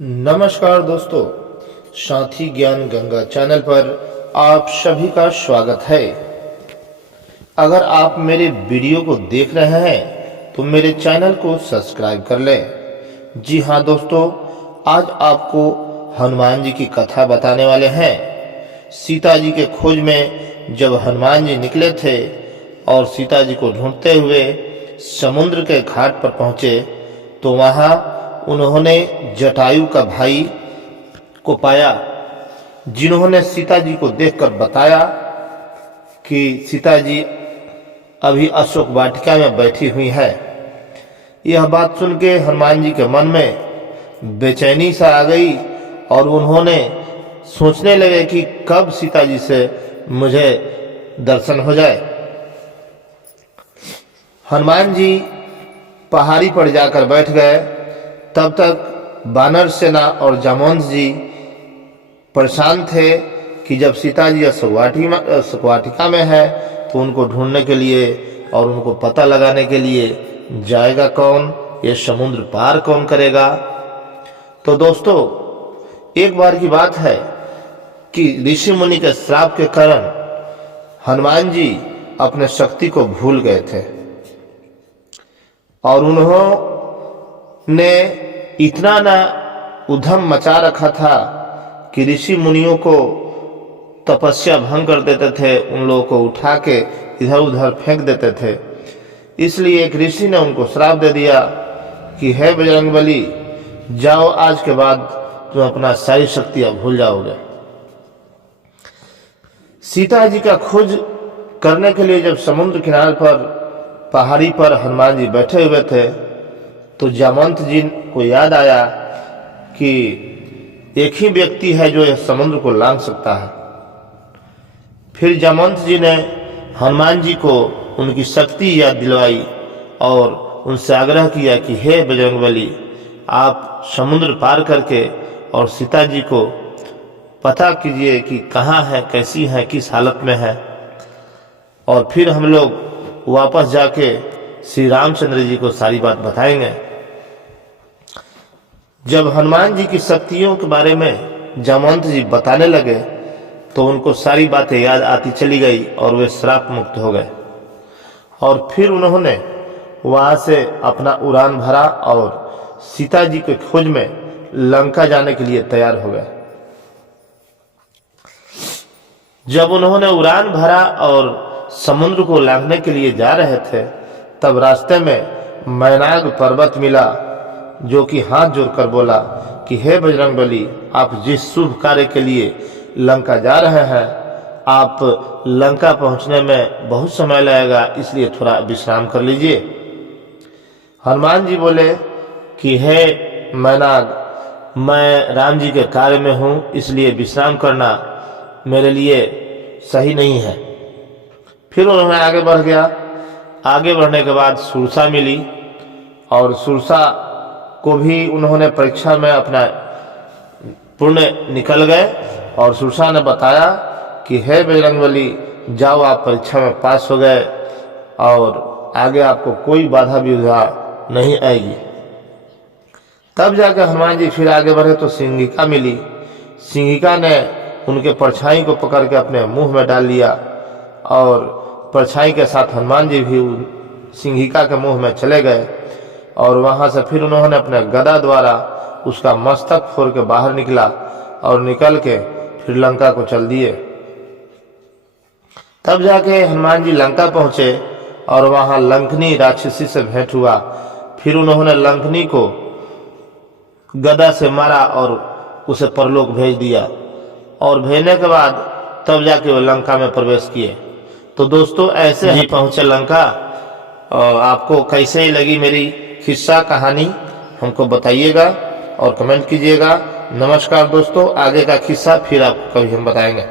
नमस्कार दोस्तों, साथी ज्ञान गंगा चैनल पर आप सभी का स्वागत है। अगर आप मेरे वीडियो को देख रहे हैं तो मेरे चैनल को सब्सक्राइब कर लें। जी हाँ दोस्तों, आज आपको हनुमान जी की कथा बताने वाले हैं। सीता जी के खोज में जब हनुमान जी निकले थे और सीता जी को ढूंढते हुए समुद्र के घाट पर पहुंचे तो वहां उन्होंने जटायु का भाई को पाया, जिन्होंने सीता जी को देखकर बताया कि सीता जी अभी अशोक वाटिका में बैठी हुई है। यह बात सुन के हनुमान जी के मन में बेचैनी सा आ गई और उन्होंने सोचने लगे कि कब सीता जी से मुझे दर्शन हो जाए। हनुमान जी पहाड़ी पर जाकर बैठ गए। तब तक वानर सेना और जामवंत जी परेशान थे कि जब सीता जी अशोक वाटिका में है तो उनको ढूंढने के लिए और उनको पता लगाने के लिए जाएगा कौन, ये समुद्र पार कौन करेगा। तो दोस्तों, एक बार की बात है कि ऋषि मुनि के श्राप के कारण हनुमान जी अपने शक्ति को भूल गए थे और उन्होंने इतना ना उधम मचा रखा था कि ऋषि मुनियों को तपस्या भंग कर देते थे, उन लोगों को उठा के इधर उधर फेंक देते थे। इसलिए एक ऋषि ने उनको श्राप दे दिया कि हे बजरंगबली, जाओ, आज के बाद तुम अपना सारी शक्तियां भूल जाओगे। सीता जी का खोज करने के लिए जब समुद्र किनारे पर पहाड़ी पर हनुमान जी बैठे हुए थे तो जामवंत जी को याद आया कि एक ही व्यक्ति है जो इस समुद्र को लांघ सकता है। फिर जामवंत जी ने हनुमान जी को उनकी शक्ति याद दिलवाई और उनसे आग्रह किया कि हे बजरंगबली, आप समुद्र पार करके और सीता जी को पता कीजिए कि कहाँ है, कैसी है, किस हालत में है, और फिर हम लोग वापस जाके श्री रामचंद्र जी को सारी बात बताएंगे। जब हनुमान जी की शक्तियों के बारे में जामवंत जी बताने लगे तो उनको सारी बातें याद आती चली गई और वे श्राप मुक्त हो गए। और फिर उन्होंने वहां से अपना उड़ान भरा और सीता जी के खोज में लंका जाने के लिए तैयार हो गए। जब उन्होंने उड़ान भरा और समुद्र को लांघने के लिए जा रहे थे तब रास्ते में मैनाक पर्वत मिला, जो कि हाथ जोड़कर बोला कि हे बजरंगबली, आप जिस शुभ कार्य के लिए लंका जा रहे हैं, आप लंका पहुंचने में बहुत समय लगेगा, इसलिए थोड़ा विश्राम कर लीजिए। हनुमान जी बोले कि हे मैनाक, मैं राम जी के कार्य में हूं, इसलिए विश्राम करना मेरे लिए सही नहीं है। फिर उन्होंने आगे बढ़ गया। आगे बढ़ने के बाद सुरसा मिली और सुरसा को भी उन्होंने परीक्षा में अपना पुण्य निकल गए और सुरसा ने बताया कि हे बजरंगबली, जाओ, आप परीक्षा में पास हो गए और आगे आपको कोई बाधा विधा नहीं आएगी। तब जाकर हनुमान जी फिर आगे बढ़े तो सिंहिका मिली। सिंहिका ने उनके परछाई को पकड़ के अपने मुंह में डाल लिया और परछाई के साथ हनुमान जी भी सिंहिका के मुंह में चले गए और वहां से फिर उन्होंने अपने गदा द्वारा उसका मस्तक फोड़ के बाहर निकला और निकल के फिर लंका को चल दिए। तब जाके हनुमान जी लंका पहुंचे और वहां लंकनी राक्षसी से भेंट हुआ। फिर उन्होंने लंकनी को गदा से मारा और उसे परलोक भेज दिया और भेजने के बाद तब जाके वो लंका में प्रवेश किए। तो दोस्तों, ऐसे ही पहुंचे लंका। और आपको कैसे लगी मेरी किस्सा कहानी हमको बताइएगा और कमेंट कीजिएगा। नमस्कार दोस्तों, आगे का किस्सा फिर आपको कभी हम बताएंगे।